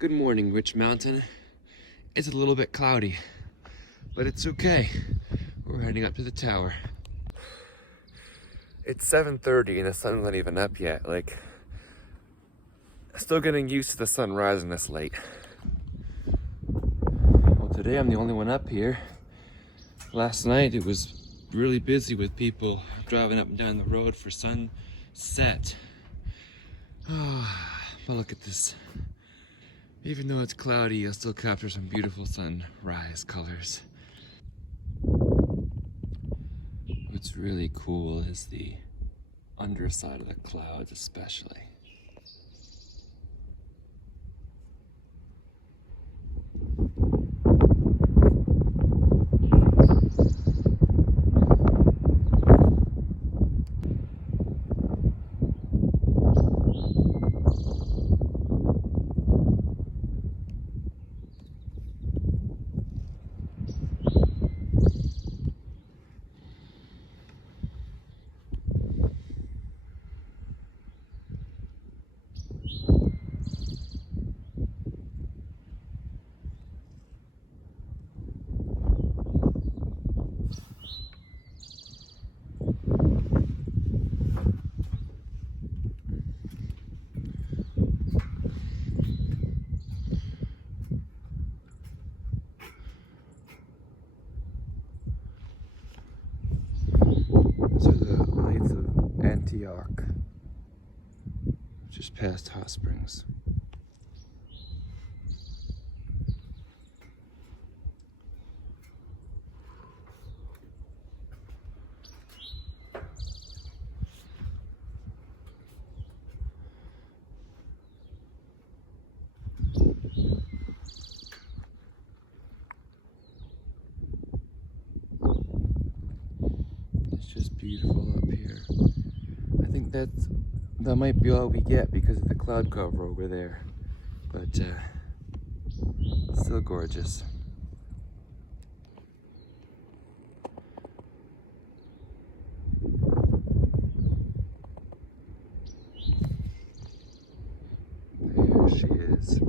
Good morning, Rich Mountain. It's a little bit cloudy, but it's okay. We're heading up to the tower. It's 7:30 and the sun's not even up yet. Still getting used to the sun rising this late. Well, today I'm the only one up here. Last night it was really busy with people driving up and down the road for sunset. But look at this. Even though it's cloudy, you'll still capture some beautiful sunrise colors. What's really cool is the underside of the clouds, especially. Antioch, just past Hot Springs. It's just beautiful up here. I think that might be all we get because of the cloud cover over there, but still gorgeous. There she is.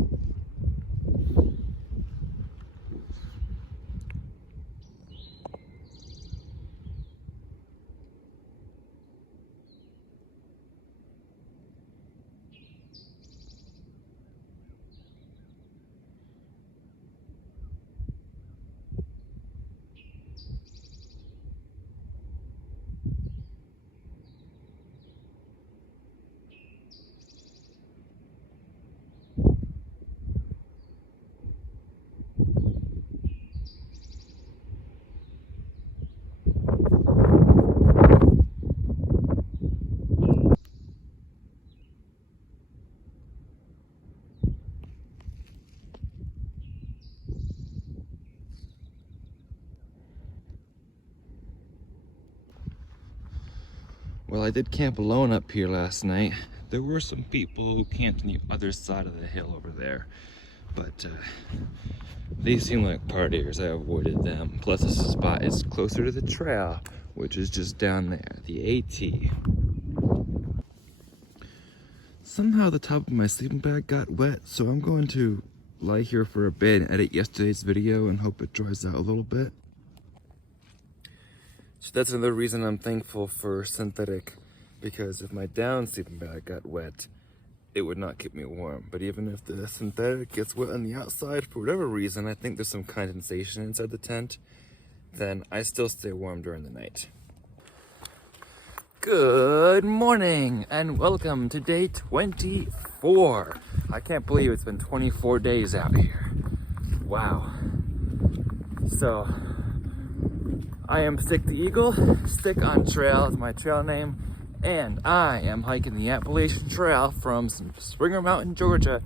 Well, I did camp alone up here last night. There were some people who camped on the other side of the hill over there, but they seem like partiers. I avoided them. Plus, this spot is closer to the trail, which is just down there, the AT. Somehow the top of my sleeping bag got wet, so I'm going to lie here for a bit and edit yesterday's video and hope it dries out a little bit. So that's another reason I'm thankful for synthetic, because if my down sleeping bag got wet, it would not keep me warm. But even if the synthetic gets wet on the outside, for whatever reason, I think there's some condensation inside the tent, then I still stay warm during the night. Good morning and welcome to day 24. I can't believe it's been 24 days out here. Wow. So, I am Stick the Eagle. Stick on Trail is my trail name, and I am hiking the Appalachian Trail from Springer Mountain, Georgia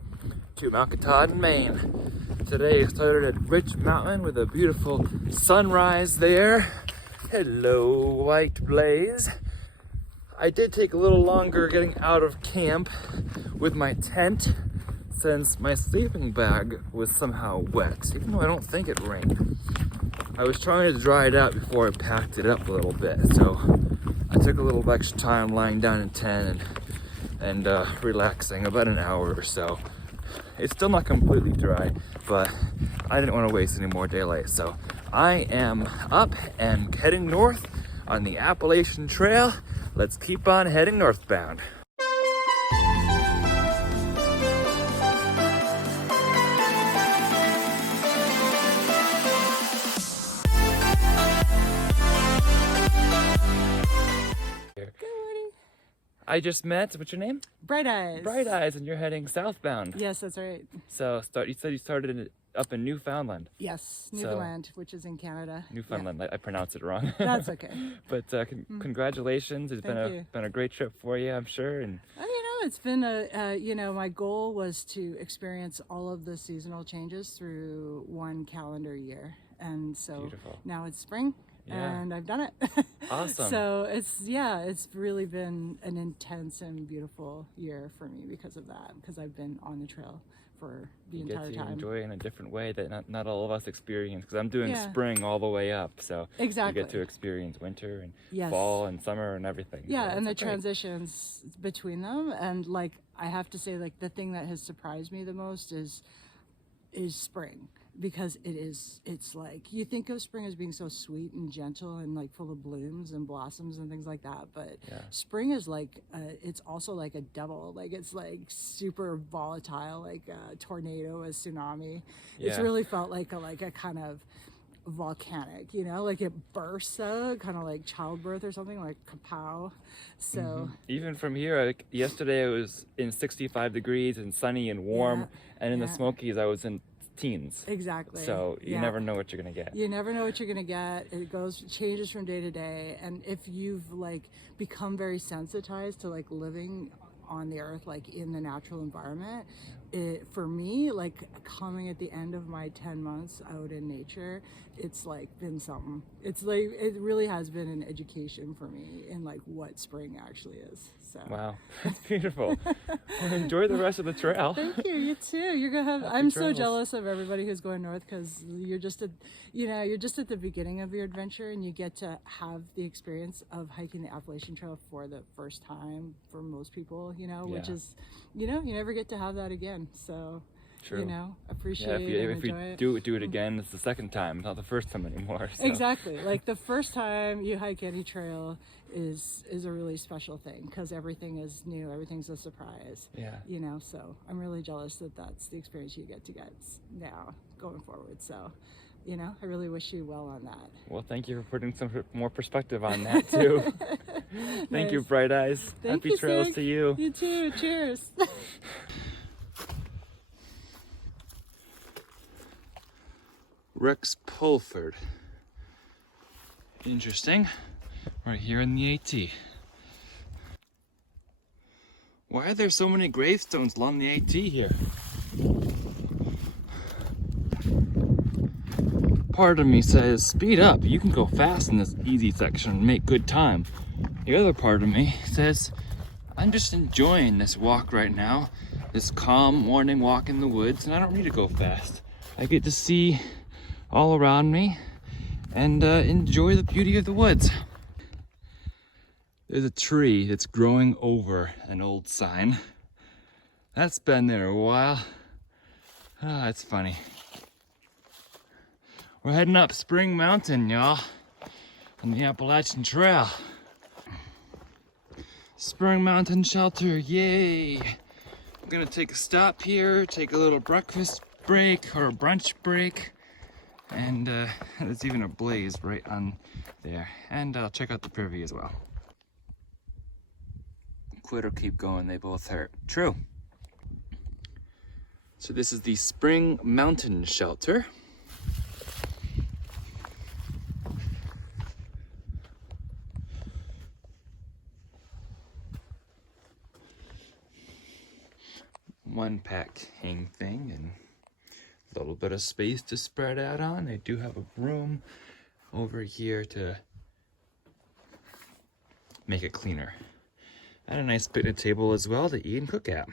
to Mount Katahdin, Maine. Today I started at Rich Mountain with a beautiful sunrise there. Hello, white blaze. I did take a little longer getting out of camp with my tent since my sleeping bag was somehow wet, even though I don't think it rained. I was trying to dry it out before I packed it up a little bit, so I took a little extra time lying down in tent and relaxing, about an hour or so. It's still not completely dry, but I didn't want to waste any more daylight. So I am up and heading north on the Appalachian Trail. Let's keep on heading northbound. I just met, what's your name? Bright Eyes. Bright Eyes, and you're heading southbound. Yes, that's right. So you said you started up in Newfoundland. Yes, Newfoundland, which is in Canada. Newfoundland, yeah. I pronounced it wrong. That's okay. But congratulations. It's been a great trip for you, I'm sure. And it's been my goal was to experience all of the seasonal changes through one calendar year. And so Beautiful. Now it's spring. Yeah. And I've done it. Awesome. So it's really been an intense and beautiful year for me because of that, because I've been on the trail for the entire time. You get to enjoy it in a different way that not all of us experience, because I'm doing spring all the way up, so exactly. You get to experience winter and fall and summer and everything. Yeah, so and the transitions between them, and like I have to say, like the thing that has surprised me the most is spring. Because it's like, you think of spring as being so sweet and gentle and like full of blooms and blossoms and things like that, but spring is like it's also like a devil. Like it's like super volatile, like a tornado, a tsunami. It's really felt like a kind of volcanic, like it bursts out, kind of like childbirth or something, like kapow. So even from here, like yesterday it was in 65 degrees and sunny and warm, and in the Smokies I was in teens. Exactly. So you never know what you're gonna get. You never know what you're gonna get. It changes from day to day, and if you've like become very sensitized to like living on the earth, like in the natural environment, for me, like coming at the end of my 10 months out in nature, it's like been something. It's like it really has been an education for me in like what spring actually is. So wow, that's beautiful. Well, enjoy the rest of the trail. Thank you. You too. You're gonna have. I'm so jealous of everybody who's going north, because you're just at the beginning of your adventure, and you get to have the experience of hiking the Appalachian Trail for the first time for most people. Which is, you never get to have that again. So. True. Appreciate it. If you do it again, it's the second time, not the first time anymore. So. Exactly. Like the first time you hike any trail is a really special thing, because everything is new, everything's a surprise. Yeah. So I'm really jealous that that's the experience you get now going forward. So, I really wish you well on that. Well, thank you for putting some more perspective on that too. Thank you, Bright Eyes. Happy trails to you. You too. Cheers. Rex Pulford. Interesting. Right here in the AT. Why are there so many gravestones along the AT here? Part of me says, speed up. You can go fast in this easy section and make good time. The other part of me says, I'm just enjoying this walk right now. This calm morning walk in the woods, and I don't need to go fast. I get to see all around me and enjoy the beauty of the woods. There's a tree that's growing over an old sign. That's been there a while. It's funny. We're heading up Spring Mountain, y'all, on the Appalachian Trail. Spring Mountain Shelter, yay! I'm gonna take a stop here, take a little breakfast break or a brunch break. And there's even a blaze right on there. And I'll check out the privy as well. Quit or keep going, they both hurt. True. So this is the Spring Mountain Shelter. One packed hang thing and a little bit of space to spread out on. They do have a room over here to make it cleaner. And a nice picnic table as well to eat and cook at.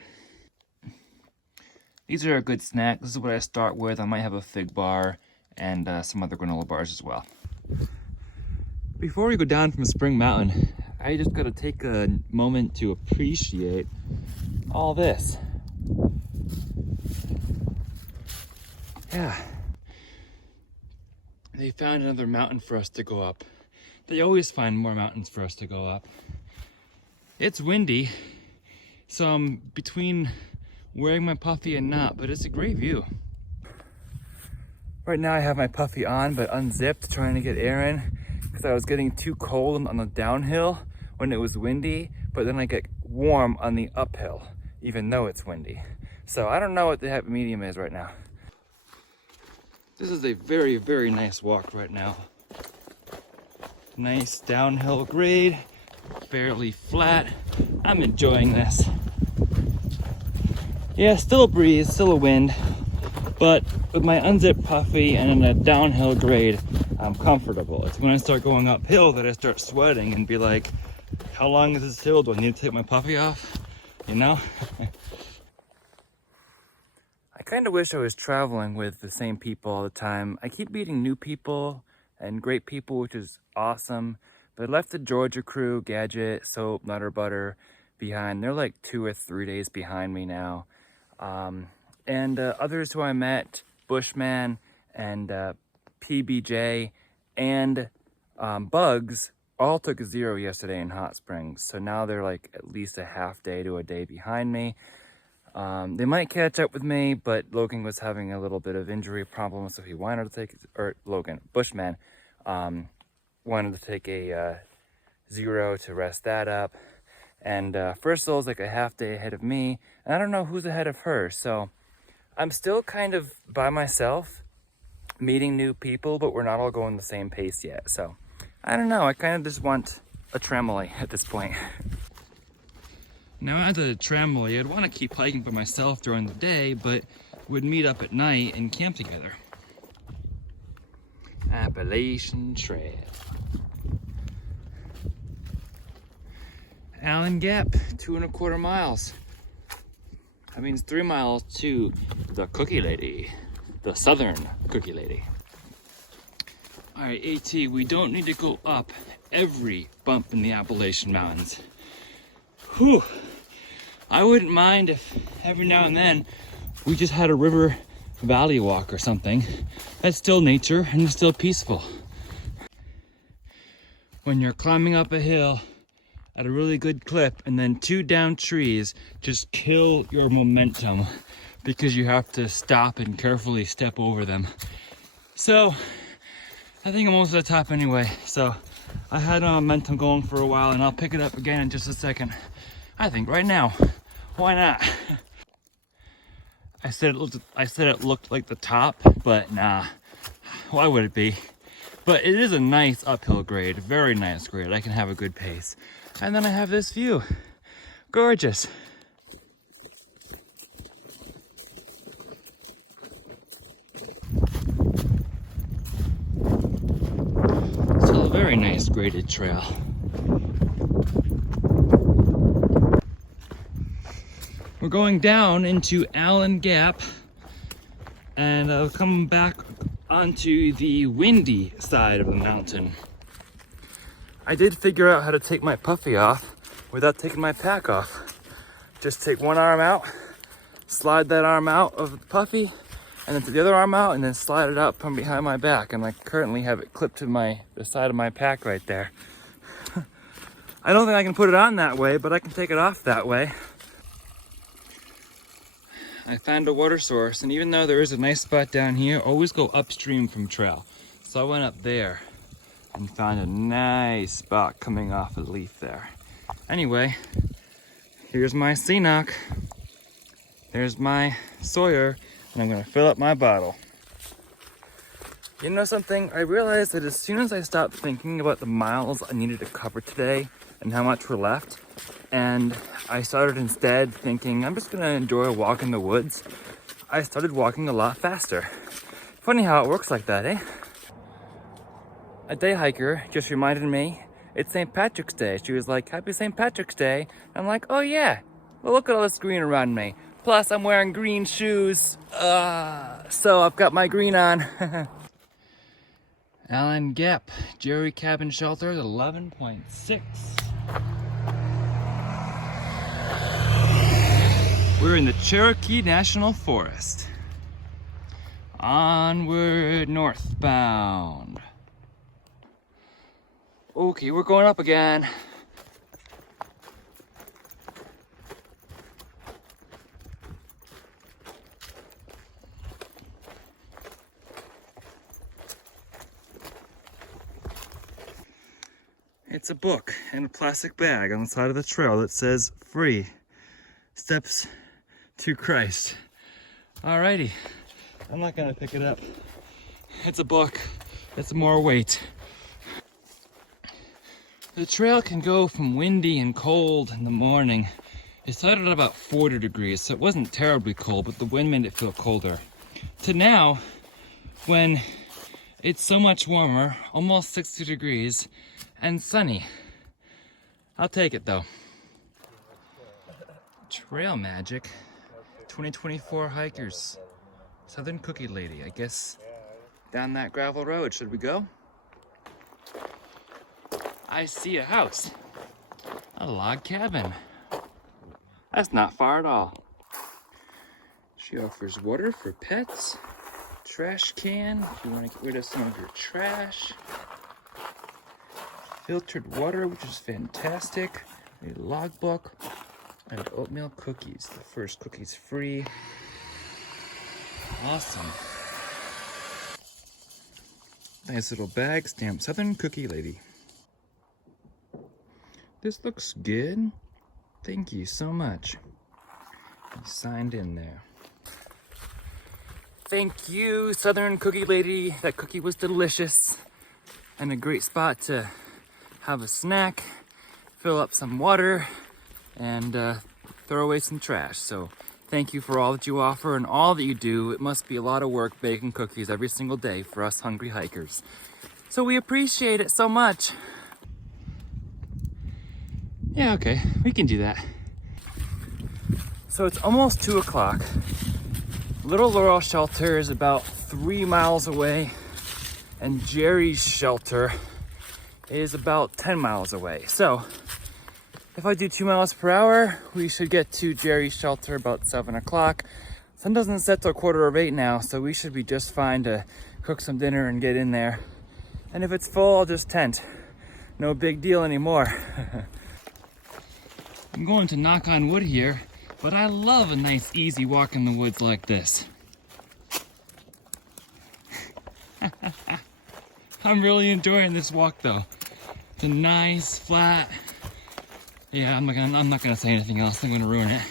These are a good snack. This is what I start with. I might have a fig bar and some other granola bars as well. Before we go down from Spring Mountain, I just gotta take a moment to appreciate all this. Yeah. They found another mountain for us to go up. They always find more mountains for us to go up. It's windy, so I'm between wearing my puffy and not, but it's a great view. Right now I have my puffy on, but unzipped, trying to get air in, because I was getting too cold on the downhill when it was windy, but then I get warm on the uphill, even though it's windy. So I don't know what the happy medium is right now. This is a very, very nice walk right now. Nice downhill grade, fairly flat. I'm enjoying this. Yeah, still a breeze, still a wind, but with my unzipped puffy and in a downhill grade, I'm comfortable. It's when I start going uphill that I start sweating and be like, how long is this hill? Do I need to take my puffy off? You know? I kind of wish I was traveling with the same people all the time. I keep meeting new people and great people, which is awesome. But I left the Georgia crew, Gadget, Soap, Nutter Butter behind. They're like 2 or 3 days behind me now. And others who I met, Bushman and PBJ and Bugs, all took a 0 yesterday in Hot Springs. So now they're like at least a half day to a day behind me. They might catch up with me, but Logan was having a little bit of injury problems, so he wanted to take, or Logan, Bushman, wanted to take a 0 to rest that up. And First Soul's like a half day ahead of me, and I don't know who's ahead of her, so I'm still kind of by myself, meeting new people, but we're not all going the same pace yet. So I don't know, I kind of just want a tramway at this point. Now as a tramway, I'd want to keep hiking by myself during the day, but would meet up at night and camp together. Appalachian Trail. Allen Gap, 2¼ miles. That means 3 miles to the Cookie Lady, the Southern Cookie Lady. All right, AT, we don't need to go up every bump in the Appalachian Mountains. Whew. I wouldn't mind if every now and then we just had a river valley walk or something. That's still nature and it's still peaceful. When you're climbing up a hill at a really good clip and then 2 down trees just kill your momentum because you have to stop and carefully step over them. So I think I'm almost at the top anyway. So I had momentum going for a while and I'll pick it up again in just a second. I think right now. Why not? I said it looked like the top, but nah. Why would it be? But it is a nice uphill grade, very nice grade. I can have a good pace. And then I have this view. Gorgeous. Still a very nice graded trail. We're going down into Allen Gap and coming back onto the windy side of the mountain. I did figure out how to take my puffy off without taking my pack off. Just take one arm out, slide that arm out of the puffy, and then take the other arm out and then slide it out from behind my back. And I currently have it clipped to the side of my pack right there. I don't think I can put it on that way, but I can take it off that way. I found a water source, and even though there is a nice spot down here, always go upstream from trail. So I went up there and found a nice spot coming off a leaf there. Anyway, here's my Scenic. There's my Sawyer, and I'm gonna fill up my bottle. You know something? I realized that as soon as I stopped thinking about the miles I needed to cover today and how much were left, and I started instead thinking, I'm just gonna enjoy a walk in the woods, I started walking a lot faster. Funny how it works like that, eh? A day hiker just reminded me, it's St. Patrick's Day. She was like, happy St. Patrick's Day. I'm like, oh yeah, well look at all this green around me. Plus I'm wearing green shoes, so I've got my green on. Allen Gap, Jerry Cabin Shelter, 11.6. We're in the Cherokee National Forest. Onward northbound. Okay, we're going up again. It's a book in a plastic bag on the side of the trail that says free steps to Christ. Alrighty, I'm not gonna pick it up. It's a book, it's more weight. The trail can go from windy and cold in the morning. It started at about 40 degrees, so it wasn't terribly cold, but the wind made it feel colder. To now, when it's so much warmer, almost 60 degrees, and sunny. I'll take it though. Trail magic. 2024 hikers. Southern Cookie Lady. I guess down that gravel road. Should we go? I see a house. A log cabin. That's not far at all. She offers water for pets. Trash can if you want to get rid of some of your trash. Filtered water, which is fantastic. A logbook and oatmeal cookies. The first cookie's free. Awesome. Nice little bag stamped Southern Cookie Lady. This looks good. Thank you so much. You signed in there. Thank you, Southern Cookie Lady. That cookie was delicious and a great spot to have a snack, fill up some water, and throw away some trash. So thank you for all that you offer and all that you do. It must be a lot of work baking cookies every single day for us hungry hikers. So we appreciate it so much. Yeah, okay, we can do that. So it's almost 2 o'clock. Little Laurel Shelter is about 3 miles away, and Jerry's Shelter is about 10 miles away. So if I do 2 miles per hour, we should get to Jerry's Shelter about 7 o'clock. Sun doesn't set till 7:45 now, so we should be just fine to cook some dinner and get in there. And if it's full, I'll just tent. No big deal anymore. I'm going to knock on wood here, but I love a nice easy walk in the woods like this. I'm really enjoying this walk though. It's a nice flat. Yeah, I'm not gonna say anything else. I'm gonna ruin it.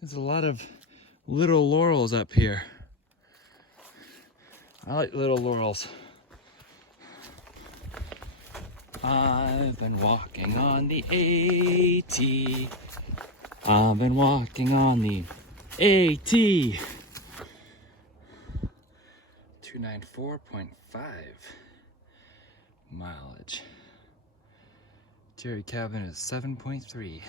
There's a lot of little laurels up here. I like little laurels. I've been walking on the AT. I've been walking on the AT. 294.5 mileage. Jerry cabin is 7.3.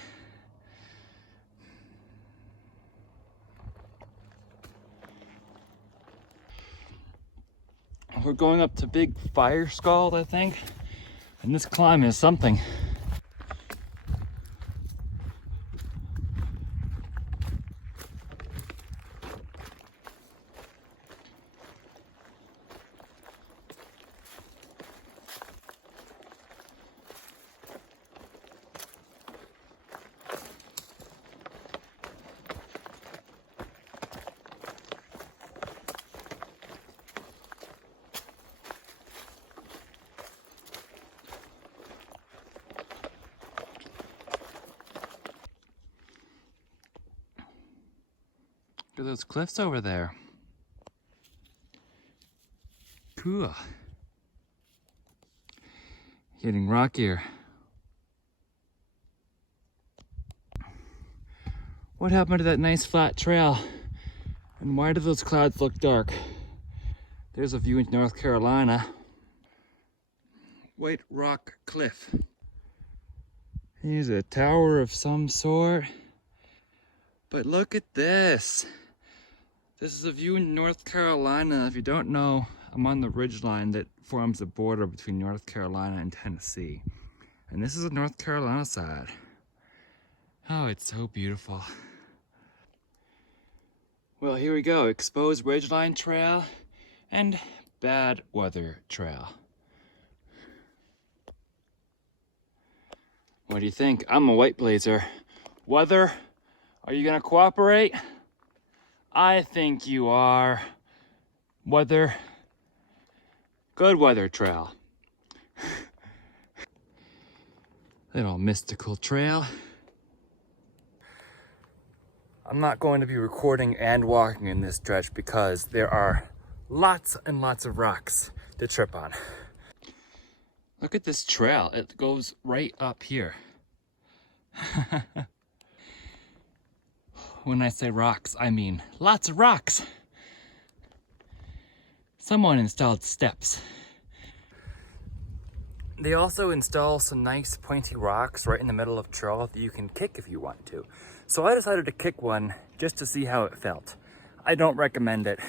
We're going up to Big Firescald, I think. And this climb is something. Look at those cliffs over there. Cool. Getting rockier. What happened to that nice flat trail? And why do those clouds look dark? There's a view into North Carolina. White Rock Cliff. Here's a tower of some sort. But look at this. This is a view in North Carolina. If you don't know, I'm on the ridgeline that forms the border between North Carolina and Tennessee. And this is the North Carolina side. Oh, it's so beautiful. Well, here we go. Exposed Ridgeline Trail and Bad Weather Trail. What do you think? I'm a white blazer. Weather, are you gonna cooperate? I think you are. Weather, good weather trail. Little mystical trail. I'm not going to be recording and walking in this stretch because there are lots and lots of rocks to trip on. Look at this trail. It goes right up here. When I say rocks, I mean lots of rocks. Someone installed steps. They also install some nice pointy rocks right in the middle of the trail that you can kick if you want to. So I decided to kick one just to see how it felt. I don't recommend it.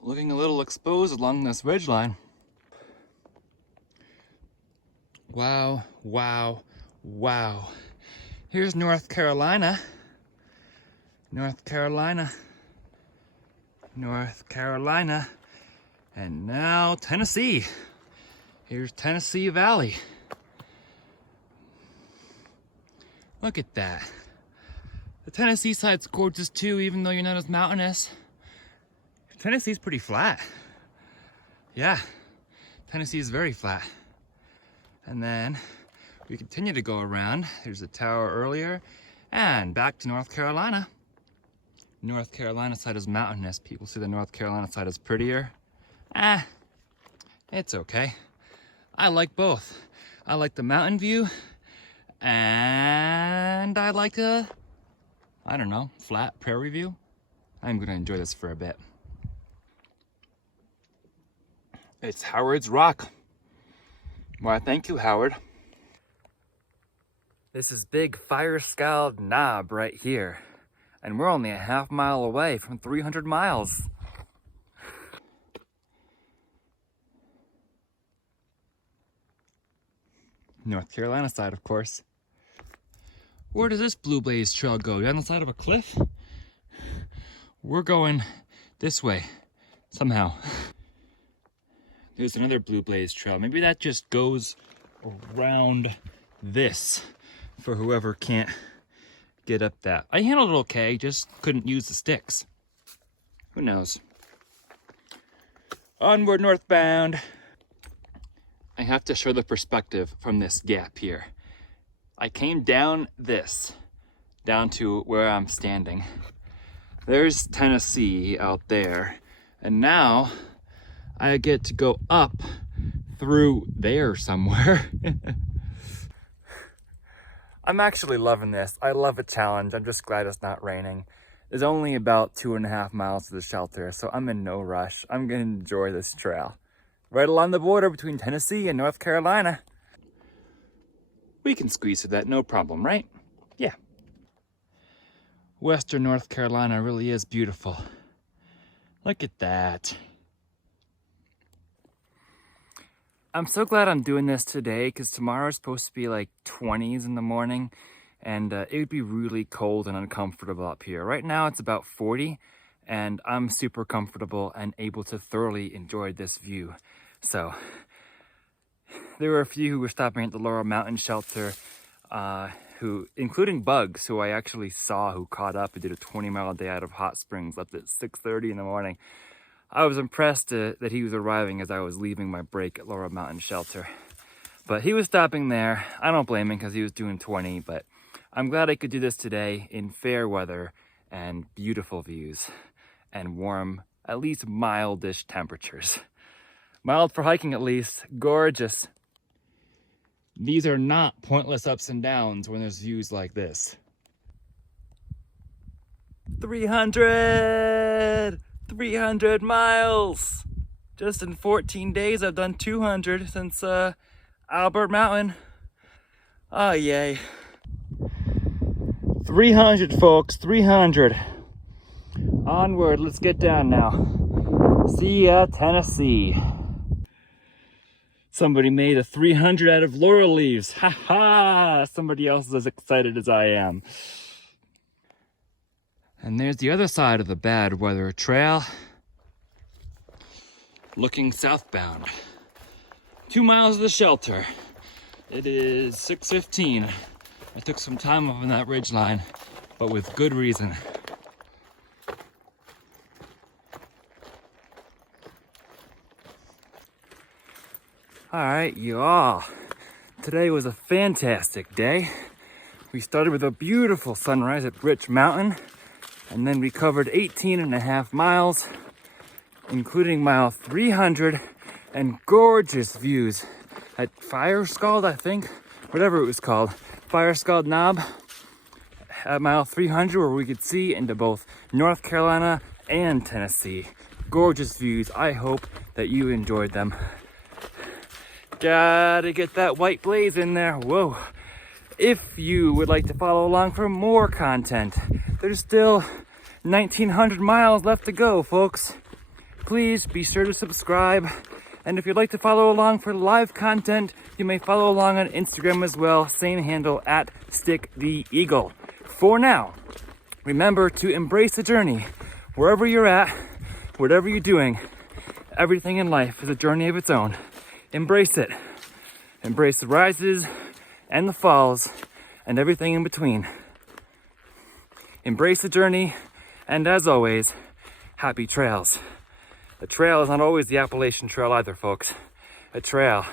Looking a little exposed along this ridgeline. Wow, wow, wow. Here's North Carolina. North Carolina. North Carolina. And now Tennessee. Here's Tennessee Valley. Look at that. The Tennessee side's gorgeous too, even though you're not as mountainous. Tennessee's pretty flat. Yeah, Tennessee is very flat. And then we continue to go around. There's a tower earlier and back to North Carolina. North Carolina side is mountainous. People say the North Carolina side is prettier. It's okay. I like both. I like the mountain view and I like a, I don't know, flat prairie view. I'm gonna enjoy this for a bit. It's Howard's Rock. Why, thank you, Howard. This is big Firescald knob right here. And we're only a half mile away from 300 miles. North Carolina side, of course. Where does this Blue Blaze Trail go? Down the side of a cliff? We're going this way, somehow. There's another Blue Blaze Trail. Maybe that just goes around this for whoever can't get up that. I handled it okay, just couldn't use the sticks. Who knows? Onward northbound. I have to show the perspective from this gap here. I came down this, down to where I'm standing. There's Tennessee out there. And now I get to go up through there somewhere. I'm actually loving this. I love a challenge. I'm just glad it's not raining. There's only about 2.5 miles to the shelter, so I'm in no rush. I'm gonna enjoy this trail. Right along the border between Tennessee and North Carolina. We can squeeze through that, no problem, right? Yeah. Western North Carolina really is beautiful. Look at that. I'm so glad I'm doing this today because tomorrow is supposed to be like 20s in the morning and it would be really cold and uncomfortable up here. Right now it's about 40 and I'm super comfortable and able to thoroughly enjoy this view. So there were a few who were stopping at the Laurel Mountain Shelter who, including Bugs, who I actually saw, who caught up and did a 20-mile day out of Hot Springs, left at 6:30 in the morning. I was impressed that he was arriving as I was leaving my break at Laurel Mountain Shelter. But he was stopping there. I don't blame him because he was doing 20, but I'm glad I could do this today in fair weather and beautiful views and warm, at least mildish temperatures. Mild for hiking at least, gorgeous. These are not pointless ups and downs when there's views like this. 300 miles! Just in 14 days I've done 200 since Albert Mountain. Oh yay. 300 folks, 300. Onward, let's get down now. See ya, Tennessee. Somebody made a 300 out of laurel leaves. Ha ha! Somebody else is as excited as I am. And there's the other side of the bad weather trail, looking southbound. 2 miles of the shelter. It is 6:15. I took some time off on that ridgeline, but with good reason. All right, y'all. Today was a fantastic day. We started with a beautiful sunrise at Rich Mountain, and then we covered 18.5 miles, including mile 300, and gorgeous views at Firescald, I think, whatever it was called. Firescald Knob at mile 300, where we could see into both North Carolina and Tennessee. Gorgeous views. I hope that you enjoyed them. Gotta get that white blaze in there. Whoa. If you would like to follow along for more content, there's still 1,900 miles left to go, folks. Please be sure to subscribe. And if you'd like to follow along for live content, you may follow along on Instagram as well. Same handle at StickTheEagle. For now, remember to embrace the journey. Wherever you're at, whatever you're doing, everything in life is a journey of its own. Embrace it. Embrace the rises and the falls and everything in between. Embrace the journey, and as always, happy trails. The trail is not always the Appalachian Trail either, folks. A trail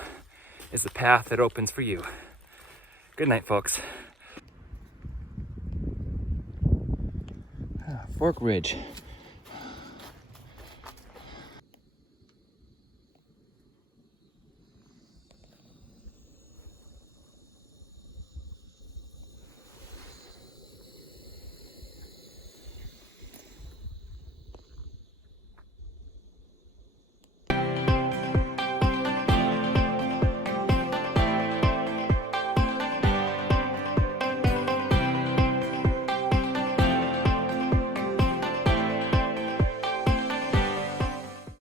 is the path that opens for you. Good night, folks. Fork Ridge.